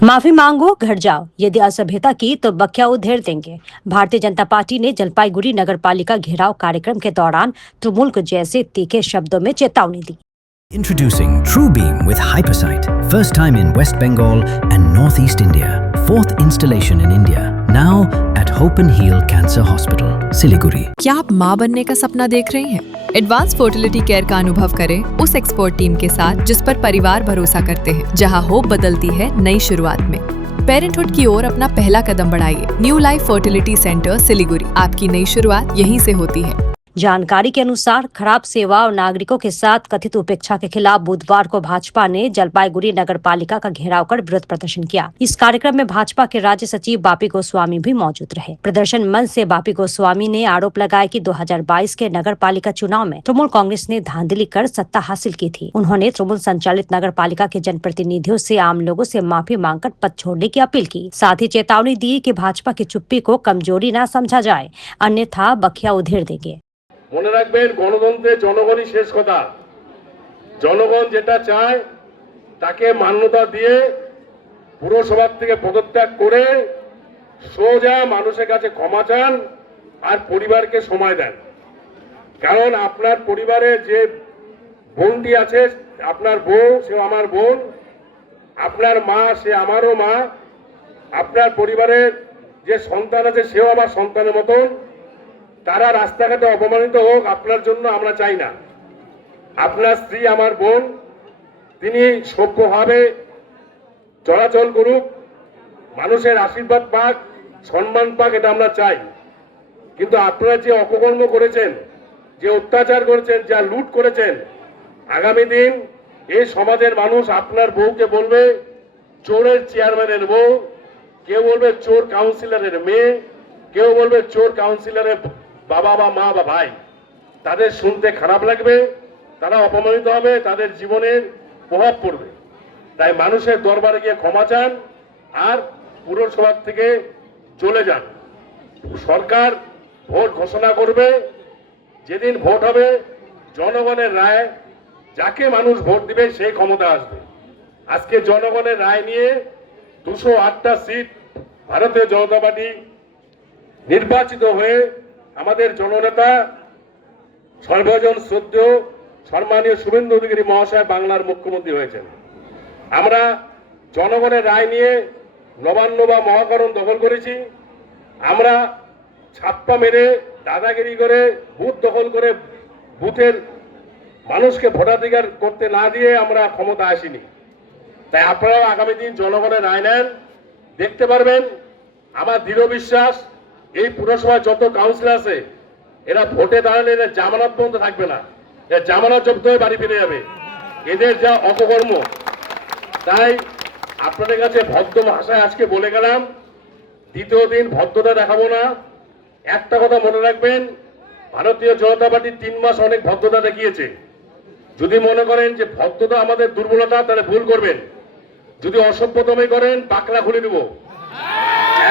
माफी मांगो घर जाओ, यदि असभ्यता की तो बख्या उधेड़ देंगे। भारतीय जनता पार्टी ने जलपाईगुड़ी नगर पालिका घेराव कार्यक्रम के दौरान तृणमूल को जैसे तीखे शब्दों में चेतावनी दी। Introducing TrueBeam with Hypersight, first time in West Bengal and Northeast India. Fourth installation in India. Now at Hope and Heal Cancer Hospital, Siliguri. क्या आप माँ बनने का सपना देख रहे हैं? एडवांस फर्टिलिटी केयर का अनुभव करें उस एक्सपर्ट टीम के साथ जिस पर परिवार भरोसा करते हैं, जहां होप बदलती है नई शुरुआत में। पेरेंटहुड की ओर अपना पहला कदम बढ़ाइए। New life fertility centre, Siliguri. आपकी नई शुरुआत यहीं से होती है। जानकारी के अनुसार खराब सेवा और नागरिकों के साथ कथित उपेक्षा के खिलाफ बुधवार को भाजपा ने जलपाईगुड़ी नगर पालिका का घेराव कर विरोध प्रदर्शन किया। इस कार्यक्रम में भाजपा के राज्य सचिव बापी गोस्वामी भी मौजूद रहे। प्रदर्शन मंच से बापी गोस्वामी ने आरोप लगाया कि 2022 के नगर पालिका चुनाव में तृणमूल कांग्रेस ने धांधली कर सत्ता हासिल की थी। उन्होंने तृणमूल संचालित नगर पालिका के जनप्रतिनिधियों से आम लोगों से माफी मांगकर पद छोड़ने की अपील की। साथ ही चेतावनी दी कि भाजपा की चुप्पी को कमजोरी न समझा जाए, अन्यथा बखिया उधेड़ देंगे। মনে রাখবেন, গণতন্ত্রে জনগণই শেষ কথা। জনগণ যেটা চায় তাকে মান্যতা দিয়ে পুরসভা থেকে পদত্যাগ করে সোজা মানুষের কাছে ক্ষমা চান আর পরিবারকে সময় দেন। কারণ আপনার পরিবারে যে বোনটি আছে, আপনার বউ সে আমার বোন, আপনার মা সে আমারও মা, আপনার পরিবারের যে সন্তান আছে সেও আমার সন্তানের মতন। তারা রাস্তাঘাটে অপমানিত হোক আপনার জন্য আমরা চাই না। আপনার স্ত্রী আমার বোন, তিনি সভ্যভাবে চলাচল করুক, মানুষের আশীর্বাদ পাক, সম্মান পাক, এটা আমরা চাই। কিন্তু আপনারা যে অপকর্ম করেছেন, যে অত্যাচার করেছেন, যা লুট করেছেন, আগামী দিন এই সমাজের মানুষ আপনার বউকে বলবে চোরের চেয়ারম্যানের বউ, কেউ বলবে চোর কাউন্সিলরের মেয়ে, কেউ বলবে চোর কাউন্সিলরের বাবা বা মা বা ভাই। তাদের শুনতে খারাপ লাগবে, তারা অপমানিত হবে, তাদের জীবনের প্রভাব পড়বে। তাই মানুষের দরবারে গিয়ে ক্ষমা চান আর পুরসভা থেকে চলে যান। সরকার ভোট ঘোষণা করবে, যেদিন ভোট হবে জনগণের রায়, যাকে মানুষ ভোট দিবে সেই ক্ষমতা আসবে। আজকে জনগণের রায় নিয়ে 208টা সিট ভারতীয় জনতা পার্টি নির্বাচিত হয়ে আমাদের জননেতা সর্বজন শ্রদ্ধেয় সম্মানীয় শুভেন্দু অধিকারী মহাশয় বাংলার মুখ্যমন্ত্রী হয়েছেন। আমরা জনগণের রায় নিয়ে নবান্ন বা মহাকরণ দখল করেছি। আমরা ছাপ্পা মেরে দাদাগিরি করে বুথ দখল করে বুথের মানুষকে ভোটাধিকার করতে না দিয়ে আমরা ক্ষমতা আসিনি। তাই আপনারাও আগামী দিন জনগণের রায় নেন, দেখতে পারবেন। আমার দৃঢ় বিশ্বাস এই পুরসভায় যত কাউন্সিলর আছে এরা ভোটে দাঁড়ালে এরা জামানত পর্যন্ত থাকবে না, এরা জামানত জব্দ হয়ে বাড়ি ফিরে যাবে। এদের যা অপকর্ম, তাই আপনাদের কাছে ভদ্র ভাষায় আজকে বলে গেলাম। দ্বিতীয় দিন ভদ্রতা দেখাবো না। একটা কথা মনে রাখবেন, ভারতীয় জনতা পার্টি 3 মাস অনেক ভদ্রতা দেখিয়েছে। যদি মনে করেন যে ভদ্রতা আমাদের দুর্বলতা, তাহলে ভুল করবেন। যদি অসভ্যতমে করেন পাকলা খুলে দেব,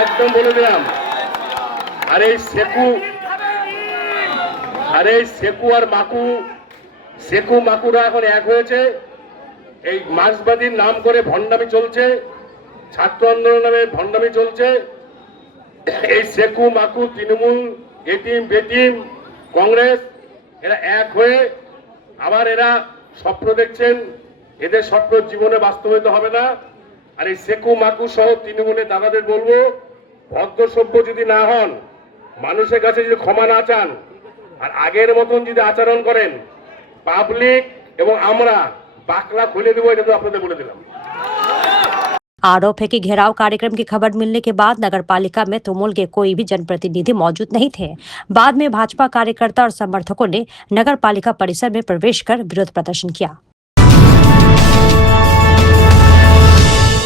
একদম বলে দিলাম। আর এই সেকু আর মাকুরা এখন এক হয়েছে। এই মার্ক্সবাদীর নাম করে ভণ্ডামি চলছে, ছাত্র আন্দোলন নামে ভণ্ডামি চলছে। এই সেকু মাকু, তৃণমূল, এটিম বেটিম, কংগ্রেস, এরা এক হয়ে আবার এরা স্বপ্ন দেখছেন। এদের স্বপ্ন জীবনে বাস্তবায়িত হবে না। আর এই সেকু মাকু সহ তৃণমূলের দাদাদের বলবো, ভদ্র সভ্য যদি না হন, মানুষের কাছে যদি ক্ষমা না চান, আর আগের মতন যদি আচরণ করেন, পাবলিক এবং আমরা বাকলা খুলে দেবো, এটা তো আপনাদের বলে দিলাম। आरोप है कि घेराव कार्यक्रम की खबर मिलने के बाद नगर पालिका में तृणमूल के कोई भी जनप्रतिनिधि मौजूद नहीं थे। बाद में भाजपा कार्यकर्ता और समर्थकों ने नगर पालिका परिसर में प्रवेश कर विरोध प्रदर्शन किया।